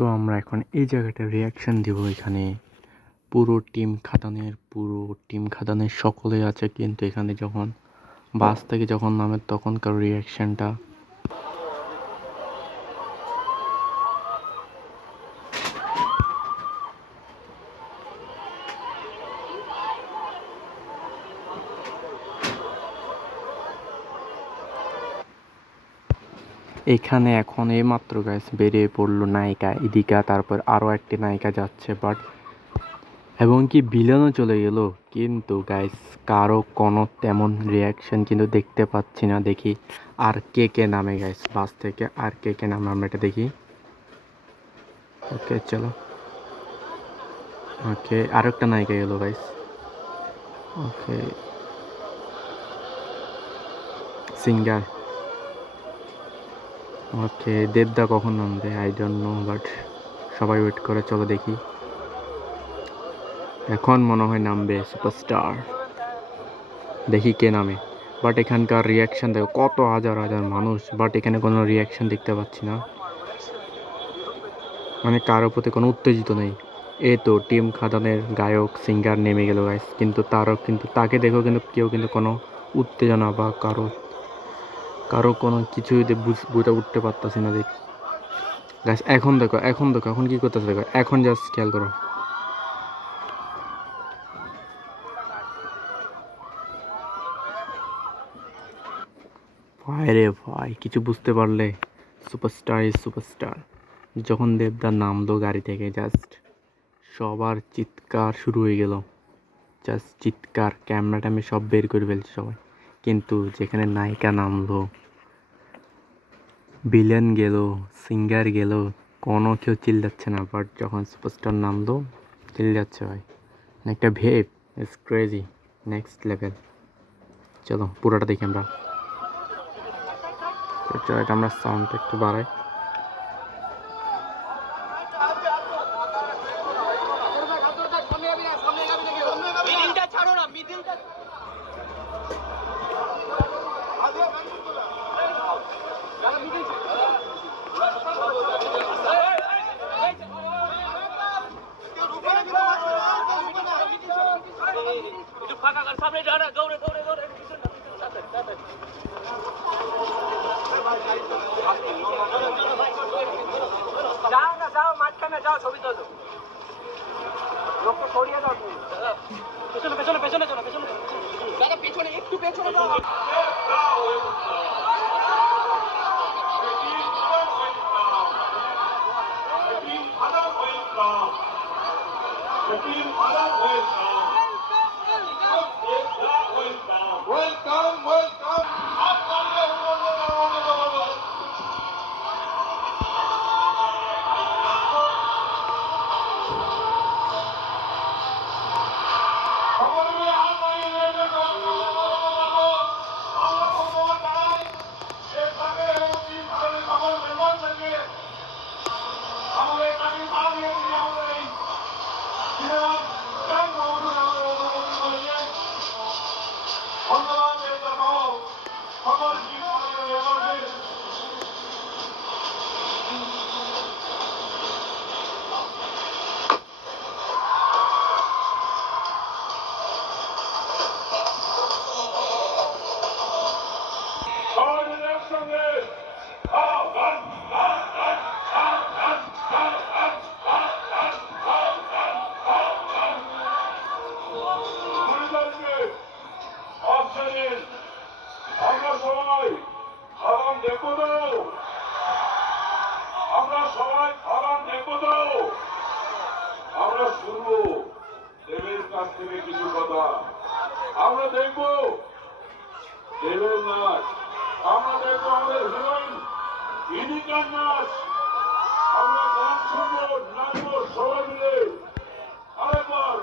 তো আমরা এখন এই জায়গাটা রিয়াকশন দিব। এখানে পুরো টিম খাদানের সকলে আছে, কিন্তু এখানে যখন বাস থেকে যখন নামে তখনকার রিয়াকশনটা এখানে এখন এইমাত্র গাইস বেরিয়ে পড়লো নায়িকা ইদিকা, তারপর আরও একটি নায়িকা যাচ্ছে, বাট এবং কি ভিলেনও চলে গেল, কিন্তু গাইস কারো কোনো তেমন রিয়াকশন কিন্তু দেখতে পাচ্ছি না। দেখি আর কে নামে গাইস বাস থেকে, আর কে নামে আমরা এটা দেখি। ওকে চলো, ওকে আরেকটা নায়িকা গেল গাইস। ওকে সিঙ্গার, ওকে দেবদা কখন নামবে আই ডোন্ট নো, বাট সবাই ওয়েট করে, চলো দেখি। এখন মনে হয় নামবে সুপারস্টার, দেখি কে নামে। বাট এখানকার রিয়াকশান দেখো, কত হাজার হাজার মানুষ, বাট এখানে কোনো রিয়াকশান দেখতে পাচ্ছি না, মানে কারোর প্রতি কোনো উত্তেজিত নেই। এই তো টিম খাদানের গায়ক সিঙ্গার নেমে গেল গাইস, কিন্তু তাকে দেখেও কিন্তু কেউ কিন্তু কোনো উত্তেজনা বা কারো কোনো কিছুই বুঝে উঠতে পারতাছি না। দেখ গাইস এখন দেখো এখন কি করতেছে দেখো, এখন জাস্ট খেয়াল করো। ভাই রে ভাই, কিছু বুঝতে পারলে? Superstar is superstar. যখন দেবদা নামলো গাড়ি থেকে, জাস্ট সবার চিৎকার শুরু হয়ে গেল, জাস্ট চিৎকার, ক্যামেরা সব বের করে ফেলছে সবাই। কিন্তু যেখানে নায়িকা নামলো, ভিলেন গেল, সিঙ্গার গেল, কোনো কেউ চিল্লাচ্ছে না, বাট যখন সুপারস্টার নামলো চিল্লাচ্ছে ভাই। একটা ভেব ইজ ক্রেজি, নেক্সট লেভেল। চলো পুরোটা দেখি আমরা। চলো এটা আমরা সাউন্ডটা একটু বাড়াই। যাও না, যাও মাঝখানে যাও, ছবি তোলো, লোকটা সরিয়ে দাও। পেছনে পেছনে পেছনে চলো, পেছনে দাদা, পেছনে একটু পেছনে যাও। আমরা সবাই খাবার দেখবো তো, আমরা শুনবো দেবের কাছ থেকে কিছু কথা, আমরা দেখবো দেবের নাচ, আমরা দেখবো আমাদের হিরোইন ইদিকার নাচ, আমরা গান শুনবো, নাচবো সবাই মিলে। আরেকবার